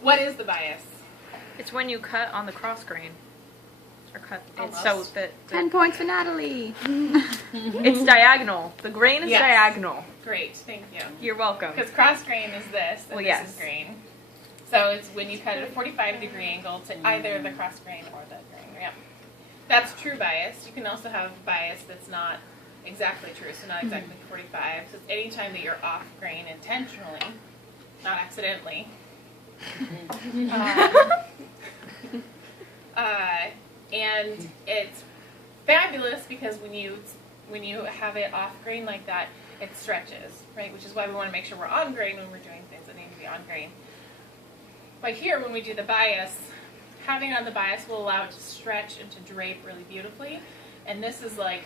What is the bias? It's when you cut on the cross grain. Or cut it Almost. so that 10 points for Natalie. it's diagonal. The grain is Yes. diagonal. Great, thank you. You're welcome. Because cross grain is this, and Well, this yes. is grain. So it's when you cut at a 45-degree angle to either the cross grain or the grain. Yep. That's true bias. You can also have bias that's not exactly true, so not exactly 45. So it's any time that you're off grain intentionally, not accidentally. And it's fabulous because when you have it off grain like that, it stretches, right? Which is why we want to make sure we're on grain when we're doing things that need to be on grain. But here, when we do the bias, having it on the bias will allow it to stretch and to drape really beautifully. And this is like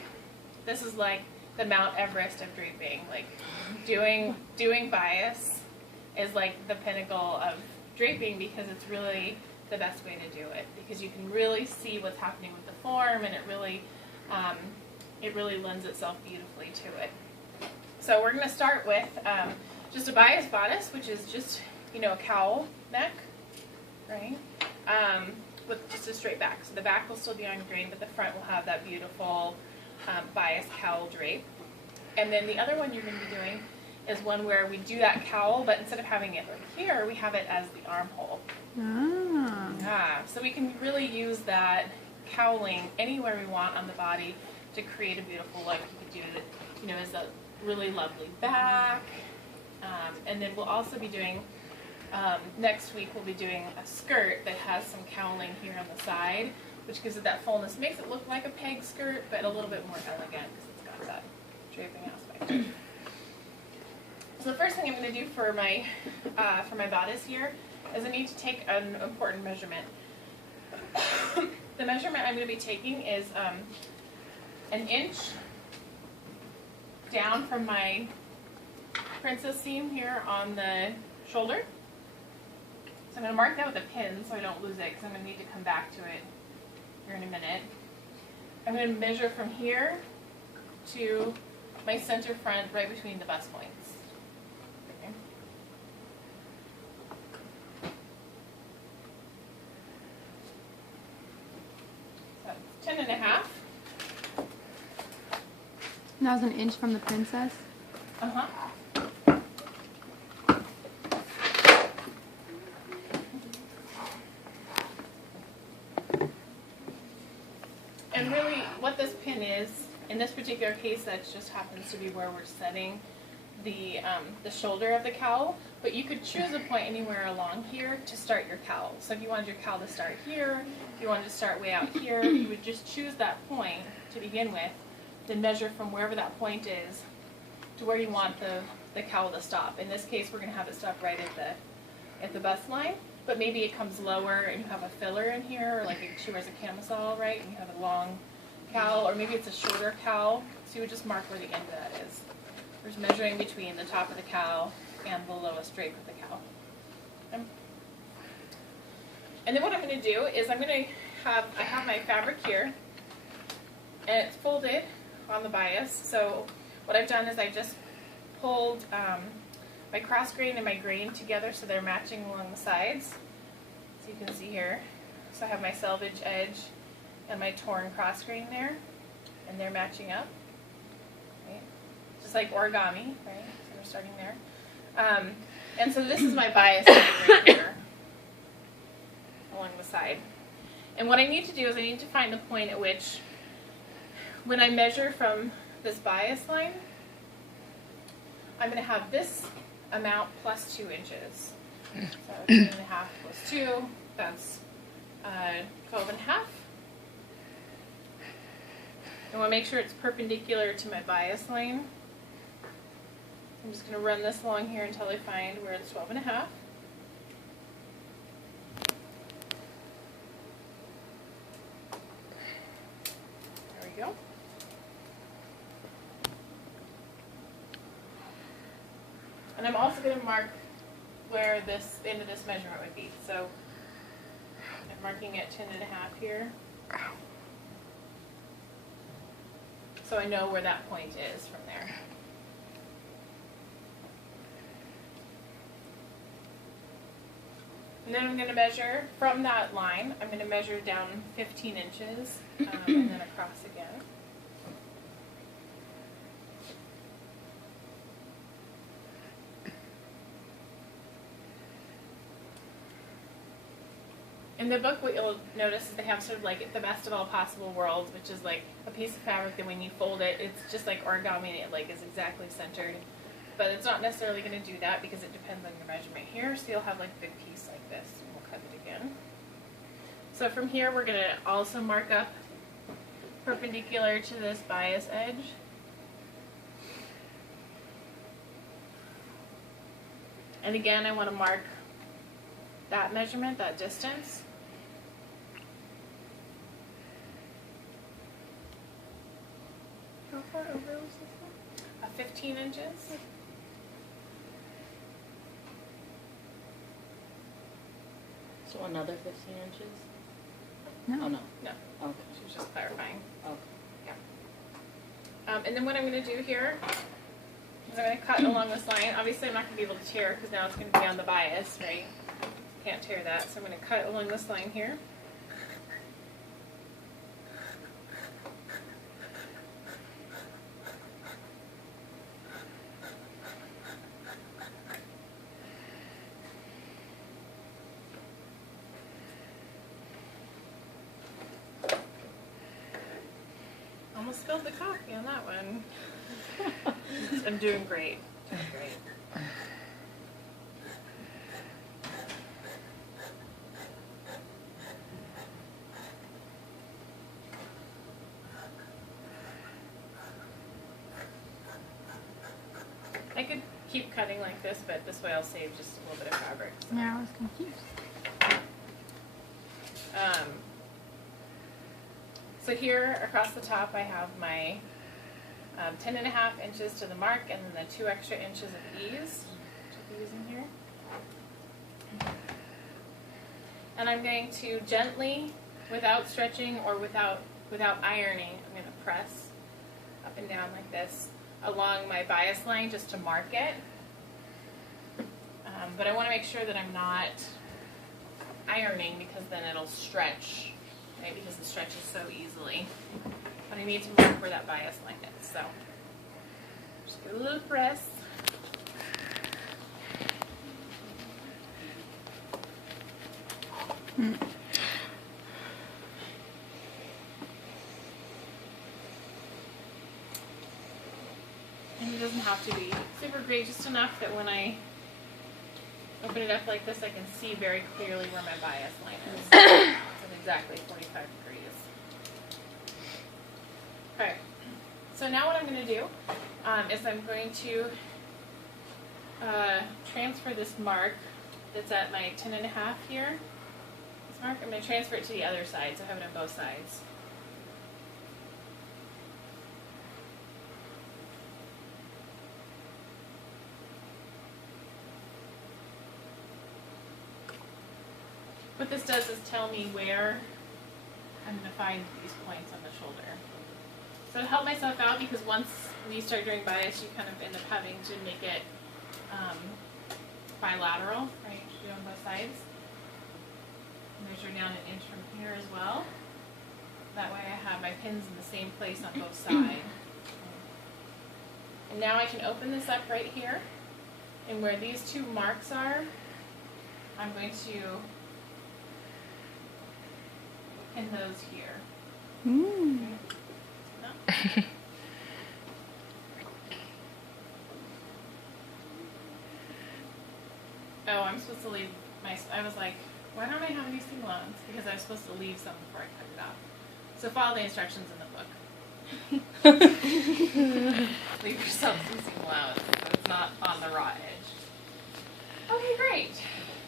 the Mount Everest of draping. Like doing bias is like the pinnacle of draping because it's really the best way to do it, because you can really see what's happening with the form, and it really lends itself beautifully to it. So we're going to start with just a bias bodice, which is just a cowl neck, right? With just a straight back. So the back will still be on grain, but the front will have that beautiful bias cowl drape. And then the other one you're going to be doing is one where we do that cowl, but instead of having it over here, we have it as the armhole. So we can really use that cowling anywhere we want on the body to create a beautiful look. You could do it, as a really lovely back. And then we'll also be doing, next week we'll be doing a skirt that has some cowling here on the side, which gives it that fullness. Makes it look like a peg skirt, but a little bit more elegant because it's got that draping aspect to it. So the first thing I'm going to do for my bodice here is I need to take an important measurement. The measurement I'm going to be taking is an inch down from my princess seam here on the shoulder. So I'm going to mark that with a pin so I don't lose it, because I'm going to need to come back to it here in a minute. I'm going to measure from here to my center front right between the bust points. Okay. So 10.5. That was an inch from the princess. Uh-huh. And really what this pin is, in this particular case, that just happens to be where we're setting the shoulder of the cowl, but you could choose a point anywhere along here to start your cowl. So if you wanted your cowl to start here, if you wanted to start way out here, you would just choose that point to begin with, then measure from wherever that point is to where you want the cowl to stop. In this case, we're going to have it stop right at the bust line, but maybe it comes lower and you have a filler in here, or like she wears a camisole, right, and you have a long cowl, or maybe it's a shorter cowl, so you would just mark where the end of that is. We're just measuring between the top of the cowl and the lowest drape of the cowl. And then what I'm going to do is I have my fabric here, and it's folded on the bias. So what I've done is I just pulled my cross grain and my grain together so they're matching along the sides. So you can see here. So I have my selvage edge and my torn cross grain there, and they're matching up. Right? Just like origami, right? So we're starting there. And so this is my bias right here along the side. And what I need to do is I need to find the point at which, when I measure from this bias line, I'm going to have this amount plus 2 inches. So 10.5 plus 2, that's 12.5. I want to make sure it's perpendicular to my bias line. I'm just going to run this along here until I find where it's 12.5. There we go. And I'm also going to mark where this end of this measurement would be. So I'm marking at 10.5 here. So I know where that point is from there. And then I'm going to measure from that line, I'm going to measure down 15 inches and then across again. In the book, what you'll notice is they have sort of like the best of all possible worlds, which is like a piece of fabric that when you fold it, it's just like origami and it like is exactly centered. But it's not necessarily going to do that because it depends on your measurement here. So you'll have like a big piece like this, and we'll cut it again. So from here, we're going to also mark up perpendicular to this bias edge. And again, I want to mark that measurement, that distance. How far over was this one? 15 inches. So another 15 inches? No. Oh, no. No, Okay. she was just clarifying. Okay. And then what I'm going to do here is I'm going to cut along this line. Obviously, I'm not going to be able to tear because now it's going to be on the bias, right? Can't tear that, so I'm going to cut along this line here. Almost spilled the coffee on that one. I'm doing great. Doing great. I could keep cutting like this, but this way I'll save just a little bit of fabric. So. Yeah, I was confused. So here across the top I have my 10.5 inches to the mark and then the 2 extra inches of ease, which I'll be using here. And I'm going to gently, without stretching or without ironing, I'm going to press up and down like this along my bias line just to mark it. But I want to make sure that I'm not ironing because then it'll stretch, right? Because it stretches so easily. But I need to mark where that bias line is. So just give it a little press. And it doesn't have to be super great, just enough that when I open it up like this, I can see very clearly where my bias line is. It's exactly 45 degrees. Okay, so now what I'm going to do is I'm going to transfer this mark that's at my 10.5 here. This mark, I'm going to transfer it to the other side, so I have it on both sides. What this does is tell me where I'm going to find these points on the shoulder. So to help myself out, because once we start doing bias, you kind of end up having to make it bilateral, right? You do on both sides. Measure down 1 inch from here as well. That way I have my pins in the same place on both sides. And now I can open this up right here. And where these 2 marks are, I'm going to pin those here. Mm. Oh, I'm supposed to leave my, I was like, why don't I have any seam allowance? Because I was supposed to leave some before I cut it off. So follow the instructions in the book. Leave yourself some seam allowance so it's not on the raw edge. Okay, great.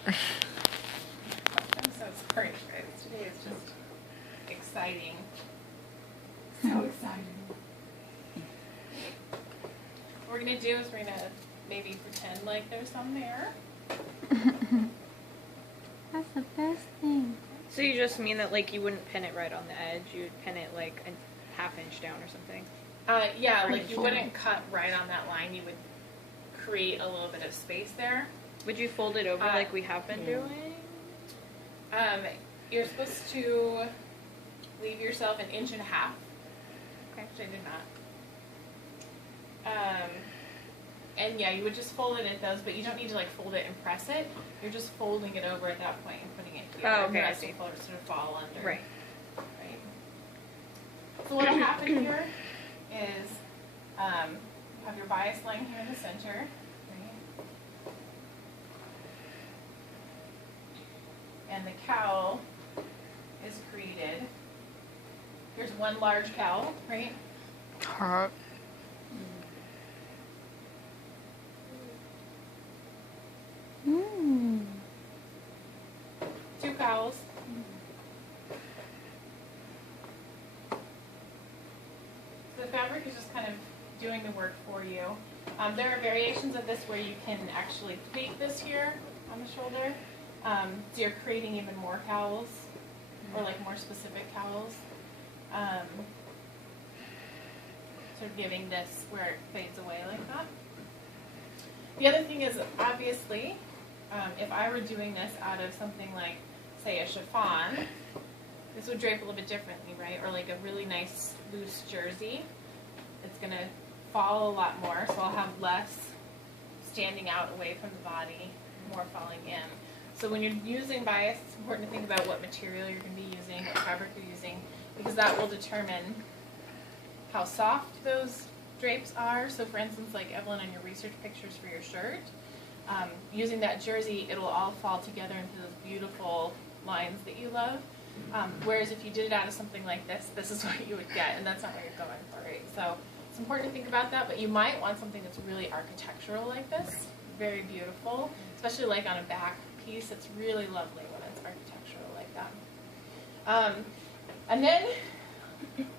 I'm so sorry, guys. Today is just exciting. So exciting. What we're going to do is we're going to maybe pretend like there's some there. That's the best thing. So you just mean that like you wouldn't pin it right on the edge, you would pin it like a ½ inch down or something? Yeah, Or like you fold. wouldn't cut right on that line. You would create a little bit of space there. Would you fold it over like we have been Yeah. doing? You're supposed to leave yourself 1.5 inches. Okay. Which I did not. And yeah, you would just fold it at those, but you don't need to like fold it and press it. You're just folding it over at that point and putting it here. Oh, And the okay, I rest see. will sort of fall under. Right. Right. So what'll happen here is you have your bias line here in the center. Right? And the cowl is created. Here's one large cowl, right? Hot. Mm. 2 cowls. So the fabric is just kind of doing the work for you. There are variations of this where you can actually tweak this here on the shoulder. So you're creating even more cowls, or like more specific cowls. Sort of giving this where it fades away like that. The other thing is, obviously, if I were doing this out of something like, say, a chiffon, this would drape a little bit differently, right? Or like a really nice loose jersey. It's going to fall a lot more, so I'll have less standing out away from the body, more falling in. So when you're using bias, it's important to think about what material you're going to be using, what fabric you're using, because that will determine how soft those drapes are. So for instance, like Evelyn on your research pictures for your shirt, using that jersey, it'll all fall together into those beautiful lines that you love. Whereas if you did it out of something like this, this is what you would get, and that's not what you're going for, right? So it's important to think about that, but you might want something that's really architectural like this, very beautiful, especially like on a back piece. It's really lovely when it's architectural like that. And then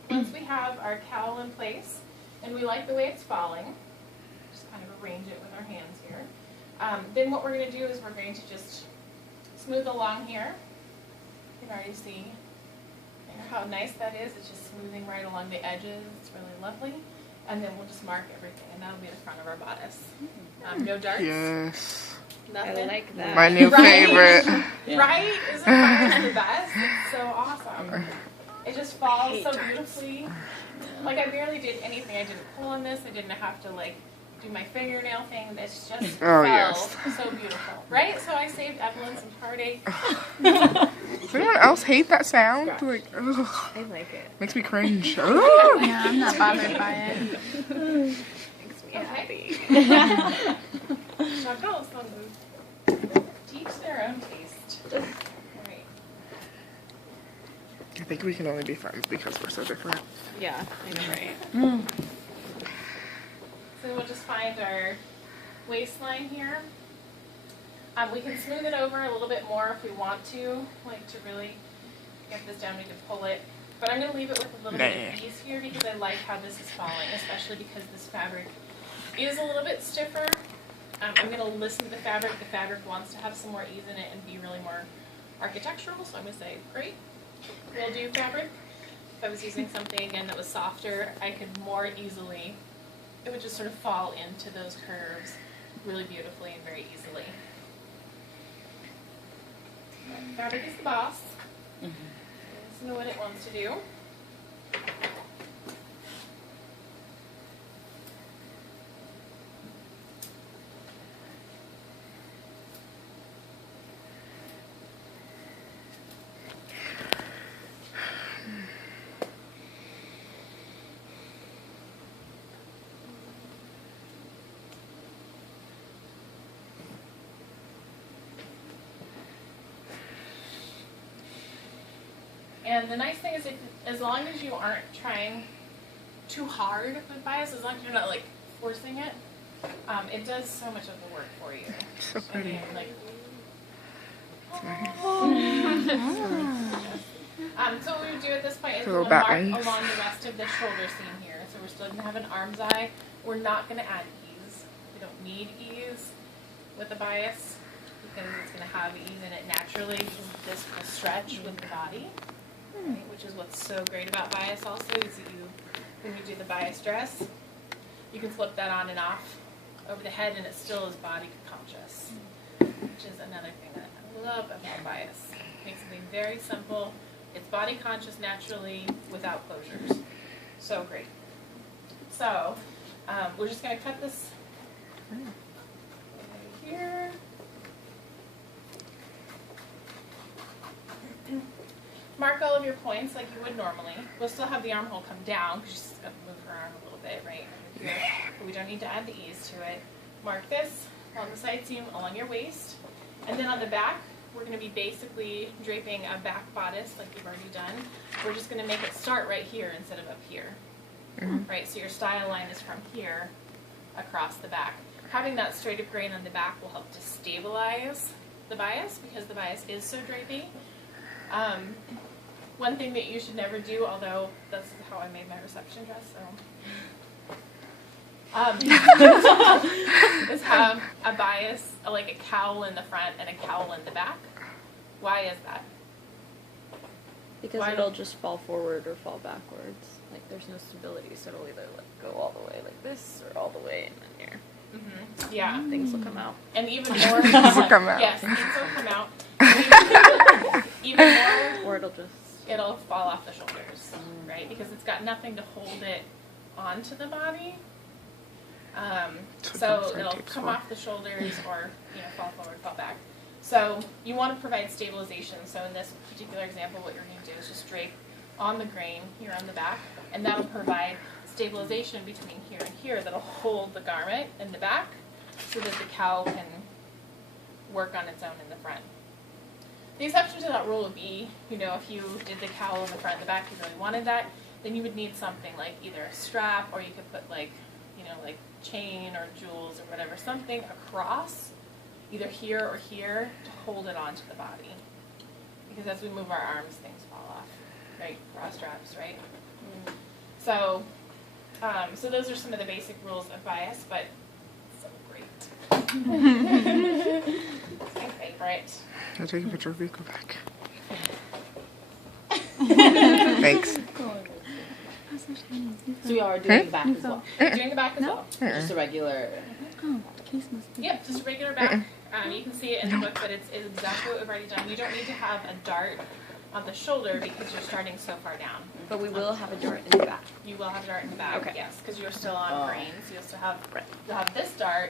once we have our cowl in place, and we like the way it's falling, just kind of arrange it with our hands here. Then what we're going to do is we're going to just smooth along here. You can already see how nice that is. It's just smoothing right along the edges. It's really lovely. And then we'll just mark everything, and that'll be the front of our bodice. No darts. Yes. Nothing. I like that. My new Right? favorite. Right? Isn't bias the best? It's so awesome. It just falls so beautifully. Like, I barely did anything. I didn't pull on this. I didn't have to, like, do my fingernail thing. It's just fell yes. so beautiful. Right? So I saved Evelyn some heartache. Does anyone else hate that sound? Like, ugh, I like it. makes me cringe. Ugh. Yeah, I'm not bothered by it. Makes me happy. Chacos, teach their own taste. Right. I think we can only be friends because we're so different. Yeah, I know, right? So we'll just find our waistline here. We can smooth it over a little bit more if we want to, like to really get this down. We can pull it, but I'm going to leave it with a little bit of ease here because I like how this is falling, especially because this fabric is a little bit stiffer. I'm going to listen to the fabric. The fabric wants to have some more ease in it and be really more architectural, so I'm going to say, great, we'll do fabric. If I was using something, again, that was softer, I could more easily, it would just sort of fall into those curves really beautifully and very easily. Fabric is the boss. It doesn't know what it wants to do. And the nice thing is, as long as you aren't trying too hard with bias, as long as you're not like forcing it, it does so much of the work for you. So pretty. And, like, so what we would do at this point is A we'll little mark back knees. along the rest of the shoulder seam here. So we're still going to have an arm's eye. We're not going to add ease. We don't need ease with the bias because it's going to have ease in it naturally because this will stretch with the body. Right, which is what's so great about bias also is that you, when you do the bias dress, you can flip that on and off over the head and it still is body conscious, which is another thing that I love about bias. make something very simple. It's body conscious naturally without closures. So great. So we're just going to cut this right here. Mark all of your points like you would normally. We'll still have the armhole come down because she's going to move her arm a little bit right over here. But we don't need to add the ease to it. Mark this on the side seam along your waist. And then on the back, we're going to be basically draping a back bodice like you've already done. We're just going to make it start right here instead of up here. Right, so your style line is from here across the back. Having that straight up grain on the back will help to stabilize the bias because the bias is so drapey. One thing that you should never do, although that's how I made my reception dress, is have a bias, like a cowl in the front and a cowl in the back. Why is that? Because Why it'll just fall forward or fall backwards. Like there's no stability, so it'll either like go all the way like this or all the way, and then your Yeah. things will come out. And even more, Things will come out. yes, things will come out. Even more, Or it'll just it'll fall off the shoulders, right? Because it's got nothing to hold it onto the body. So it'll come off the shoulders or fall forward, fall back. So you want to provide stabilization. So in this particular example, what you're going to do is just drape on the grain here on the back, and that'll provide stabilization between here and here that'll hold the garment in the back so that the cowl can work on its own in the front. The exception to that rule would be, if you did the cowl in the front and the back, you really wanted that, then you would need something like either a strap or you could put like chain or jewels or whatever, something across, either here or here, to hold it onto the body. Because as we move our arms, things fall off, right? Bra straps, right? So, so those are some of the basic rules of bias, but so great. It's my favorite. I'll take a picture of you. Go back. Thanks. That's so shiny. So we are doing the back as well. You're doing the back as No? well. Just a regular. Oh, the case must be. Yep, just a regular back. You can see it in the book, but it's exactly what we've already done. You don't need to have a dart on the shoulder because you're starting so far down. But we will have a dart in the back. You will have a dart in the back, Okay. yes, because you're still on grains. You'll have this dart.